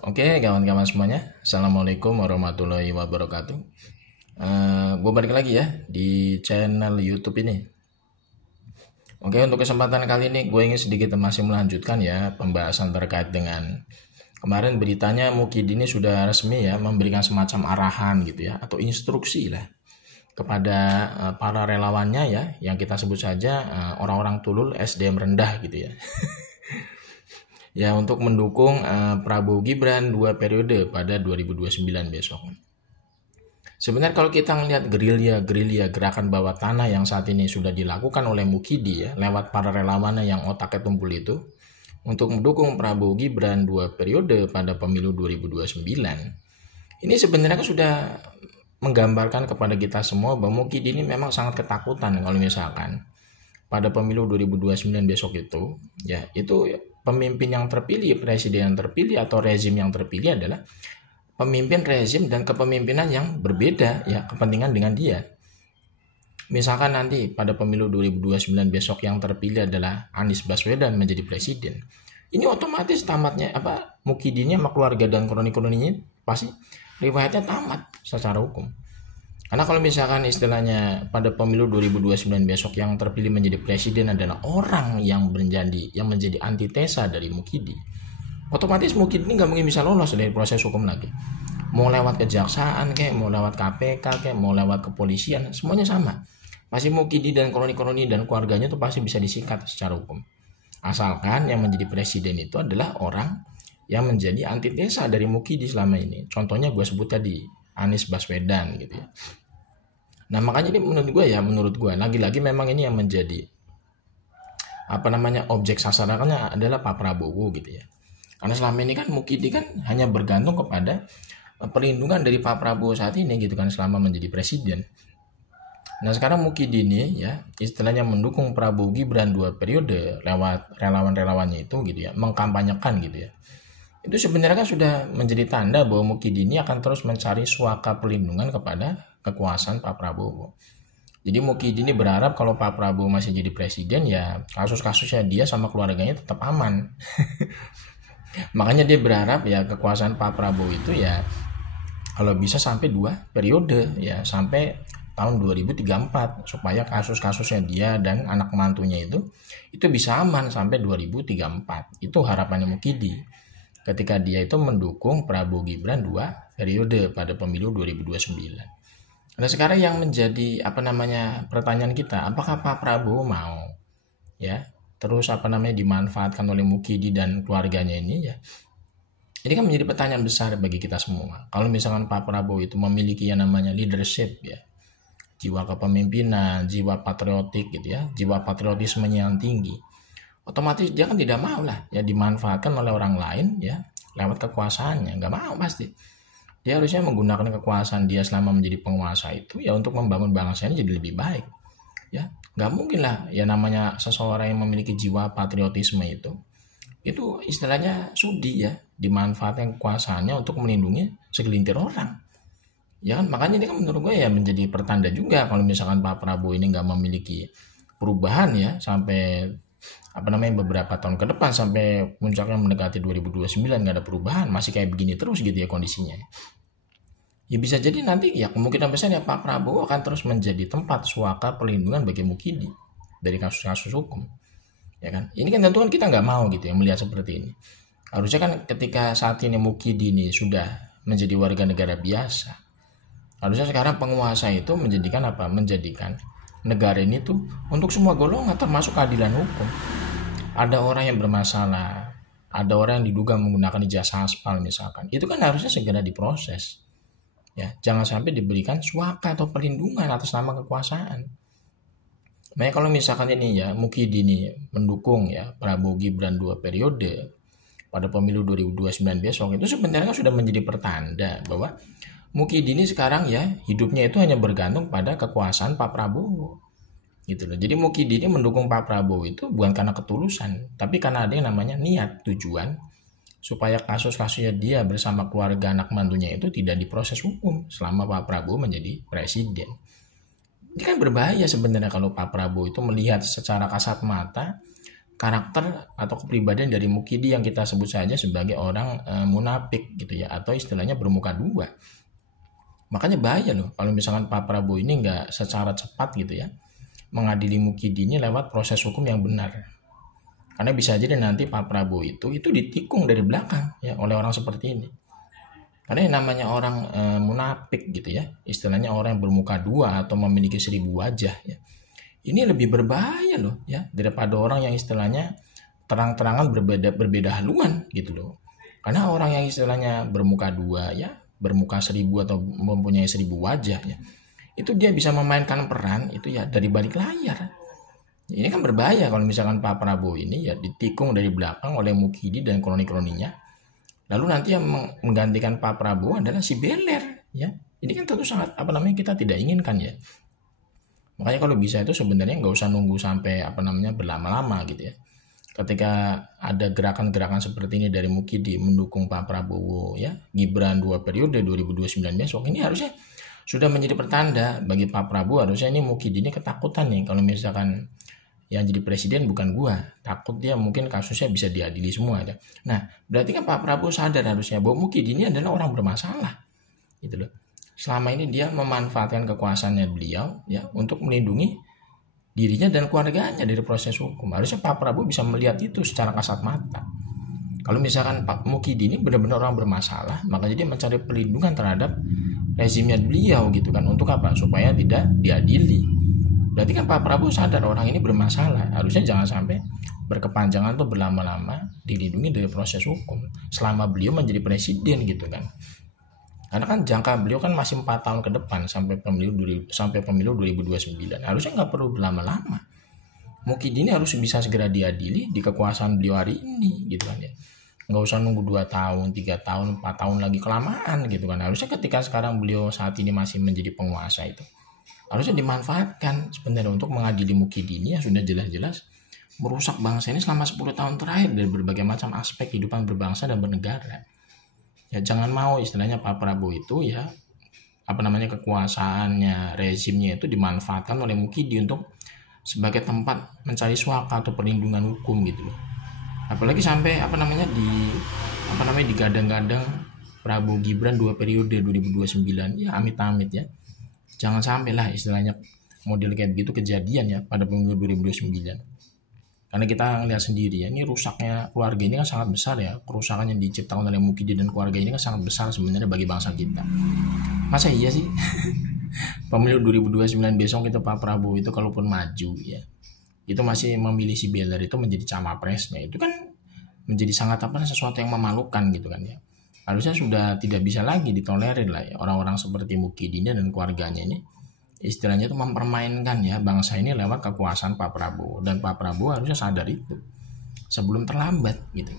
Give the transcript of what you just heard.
Oke, kawan-kawan semuanya. Assalamualaikum warahmatullahi wabarakatuh. Gue balik lagi ya di channel YouTube ini. Oke, untuk kesempatan kali ini gue ingin sedikit masih melanjutkan ya pembahasan terkait dengan kemarin beritanya Mukidi ini sudah resmi ya memberikan semacam arahan gitu ya atau instruksi lah kepada para relawannya ya yang kita sebut saja orang-orang tulul SDM rendah gitu ya. Ya untuk mendukung Prabowo Gibran 2 periode pada 2029 besok. Sebenarnya kalau kita melihat gerilya gerakan bawah tanah yang saat ini sudah dilakukan oleh Mukidi ya lewat para relawannya yang otaknya tumpul itu untuk mendukung Prabowo Gibran 2 periode pada pemilu 2029. Ini sebenarnya sudah menggambarkan kepada kita semua bahwa Mukidi ini memang sangat ketakutan kalau misalkan pada pemilu 2029 besok itu ya itu pemimpin yang terpilih, presiden yang terpilih atau rezim yang terpilih adalah pemimpin rezim dan kepemimpinan yang berbeda ya kepentingan dengan dia. Misalkan nanti pada pemilu 2029 besok yang terpilih adalah Anies Baswedan menjadi presiden. Ini otomatis tamatnya Mukidinya sama keluarga dan kroni-kroninya pasti riwayatnya tamat secara hukum. Karena kalau misalkan istilahnya pada pemilu 2029 besok yang terpilih menjadi presiden adalah orang yang menjadi antitesa dari Mukidi, otomatis Mukidi ini nggak mungkin bisa lolos dari proses hukum lagi. Mau lewat kejaksaan kayak, mau lewat KPK kayak, mau lewat kepolisian, semuanya sama. Pasti Mukidi dan kroni-kroni dan keluarganya itu pasti bisa disikat secara hukum. Asalkan yang menjadi presiden itu adalah orang yang menjadi antitesa dari Mukidi selama ini. Contohnya gue sebut tadi, Anies Baswedan gitu ya. Nah makanya ini menurut gue lagi-lagi memang ini yang menjadi objek sasarannya adalah Pak Prabowo gitu ya. Karena selama ini kan Mukidi kan hanya bergantung kepada perlindungan dari Pak Prabowo saat ini gitu kan selama menjadi presiden. Nah sekarang Mukidi ini ya istilahnya mendukung Prabowo Gibran 2 periode lewat relawan-relawannya itu gitu ya, mengkampanyekan gitu ya. Itu sebenarnya kan sudah menjadi tanda bahwa Mukidi ini akan terus mencari suaka perlindungan kepada kekuasaan Pak Prabowo. Jadi Mukidi ini berharap kalau Pak Prabowo masih jadi presiden ya kasus-kasusnya dia sama keluarganya tetap aman. Makanya dia berharap ya kekuasaan Pak Prabowo itu ya kalau bisa sampai 2 periode ya sampai tahun 2034 supaya kasus-kasusnya dia dan anak mantunya itu bisa aman sampai 2034. Itu harapannya Mukidi ketika dia itu mendukung Prabowo Gibran 2 periode pada pemilu 2029. Nah sekarang yang menjadi pertanyaan kita, apakah Pak Prabowo mau ya terus dimanfaatkan oleh Mukidi dan keluarganya ini ya? Ini kan menjadi pertanyaan besar bagi kita semua. Kalau misalkan Pak Prabowo itu memiliki yang namanya leadership ya, jiwa kepemimpinan, jiwa patriotik gitu ya, jiwa patriotismenya yang tinggi, otomatis dia kan tidak mau lah ya dimanfaatkan oleh orang lain ya lewat kekuasaannya, nggak mau pasti. Dia harusnya menggunakan kekuasaan dia selama menjadi penguasa itu ya untuk membangun bangsa ini jadi lebih baik ya. Nggak mungkin lah ya namanya seseorang yang memiliki jiwa patriotisme itu istilahnya sudi ya dimanfaatkan kekuasaannya untuk melindungi segelintir orang ya kan. Makanya ini kan menurut gue ya menjadi pertanda juga kalau misalkan Pak Prabowo ini nggak memiliki perubahan ya sampai beberapa tahun ke depan sampai puncaknya mendekati 2029 nggak ada perubahan, masih kayak begini terus gitu ya kondisinya. Ya bisa jadi nanti ya kemungkinan besar ya Pak Prabowo akan terus menjadi tempat suaka perlindungan bagi Mukidi dari kasus-kasus hukum. Ya kan? Ini kan tentu kan kita nggak mau gitu ya melihat seperti ini. Harusnya kan ketika saat ini Mukidi ini sudah menjadi warga negara biasa, harusnya sekarang penguasa itu menjadikan negara ini tuh untuk semua golongan termasuk keadilan hukum. Ada orang yang bermasalah, ada orang yang diduga menggunakan ijazah aspal misalkan, itu kan harusnya segera diproses ya, jangan sampai diberikan suaka atau perlindungan atas nama kekuasaan. Makanya kalau misalkan ini ya Mukidi ini mendukung ya Prabowo Gibran 2 periode pada pemilu 2029 besok, itu sebenarnya sudah menjadi pertanda bahwa Mukidi ini sekarang ya hidupnya itu hanya bergantung pada kekuasaan Pak Prabowo gitu loh. Jadi Mukidi ini mendukung Pak Prabowo itu bukan karena ketulusan, tapi karena ada yang namanya niat, tujuan supaya kasus-kasusnya dia bersama keluarga anak mantunya itu tidak diproses hukum selama Pak Prabowo menjadi presiden. Ini kan berbahaya sebenarnya kalau Pak Prabowo itu melihat secara kasat mata karakter atau kepribadian dari Mukidi yang kita sebut saja sebagai orang munafik gitu ya, atau istilahnya bermuka dua. Makanya bahaya loh kalau misalkan Pak Prabowo ini nggak secara cepat gitu ya mengadili Mukidi ini lewat proses hukum yang benar. Karena bisa jadi nanti Pak Prabowo itu ditikung dari belakang ya oleh orang seperti ini. Karena yang namanya orang munafik gitu ya, istilahnya orang yang bermuka dua atau memiliki 1000 wajah ya. Ini lebih berbahaya loh ya daripada orang yang istilahnya terang-terangan berbeda haluan gitu loh. Karena orang yang istilahnya bermuka dua ya, bermuka 1000 atau mempunyai 1000 wajah ya, itu dia bisa memainkan peran itu ya dari balik layar. Ini kan berbahaya kalau misalkan Pak Prabowo ini ya ditikung dari belakang oleh Mukidi dan kroni-kroninya. Lalu nanti yang menggantikan Pak Prabowo adalah si Beler ya. Ini kan tentu sangat kita tidak inginkan ya. Makanya kalau bisa itu sebenarnya nggak usah nunggu sampai berlama-lama gitu ya. Ketika ada gerakan-gerakan seperti ini dari Mukidi mendukung Pak Prabowo ya, Gibran 2 periode 2029 besok, ini harusnya sudah menjadi pertanda bagi Pak Prabowo. Harusnya ini Mukidi ini ketakutan nih kalau misalkan yang jadi presiden bukan gua, takut dia mungkin kasusnya bisa diadili semua ya. Nah, berarti kan Pak Prabowo sadar harusnya bahwa Mukidi ini adalah orang bermasalah gitu loh. Selama ini dia memanfaatkan kekuasaannya beliau ya untuk melindungi dirinya dan keluarganya dari proses hukum. Harusnya Pak Prabowo bisa melihat itu secara kasat mata. Kalau misalkan Pak Mukidi ini benar-benar orang bermasalah, maka dia mencari perlindungan terhadap rezimnya beliau gitu kan. Untuk apa? Supaya tidak diadili. Berarti kan Pak Prabowo sadar orang ini bermasalah. Harusnya jangan sampai berkepanjangan atau berlama-lama dilindungi dari proses hukum selama beliau menjadi presiden gitu kan. Karena kan jangka beliau kan masih 4 tahun ke depan sampai pemilu 2029. Harusnya nggak perlu berlama-lama. Mukidi ini harus bisa segera diadili di kekuasaan beliau hari ini gitu kan ya. Nggak usah nunggu 2 tahun, 3 tahun, 4 tahun lagi, kelamaan gitu kan. Harusnya ketika sekarang beliau saat ini masih menjadi penguasa itu, harusnya dimanfaatkan sebenarnya untuk mengadili Mukidi ini yang sudah jelas-jelas merusak bangsa ini selama 10 tahun terakhir dari berbagai macam aspek kehidupan berbangsa dan bernegara. Ya jangan mau istilahnya Pak Prabowo itu ya kekuasaannya, rezimnya itu dimanfaatkan oleh Mukidi untuk sebagai tempat mencari suaka atau perlindungan hukum gitu loh. Apalagi sampai digadang-gadang Prabowo Gibran 2 periode 2029 ya, amit-amit ya. Jangan sampai lah istilahnya model kayak begitu kejadian ya pada pemilu 2029. Karena kita lihat sendiri ya, ini rusaknya keluarga ini kan sangat besar ya. Kerusakan yang diciptakan oleh Mukidi dan keluarga ini kan sangat besar sebenarnya bagi bangsa kita. Masa iya sih? Pemilu 2029 besok itu Pak Prabowo itu kalaupun maju ya, itu masih memilih si Beler itu menjadi cawapresnya. Itu kan menjadi sangat sesuatu yang memalukan gitu kan ya. Harusnya sudah tidak bisa lagi ditolerir lah ya orang-orang seperti Mukidi dan keluarganya ini. Istilahnya itu mempermainkan ya bangsa ini lewat kekuasaan Pak Prabowo, dan Pak Prabowo harusnya sadar itu sebelum terlambat gitu.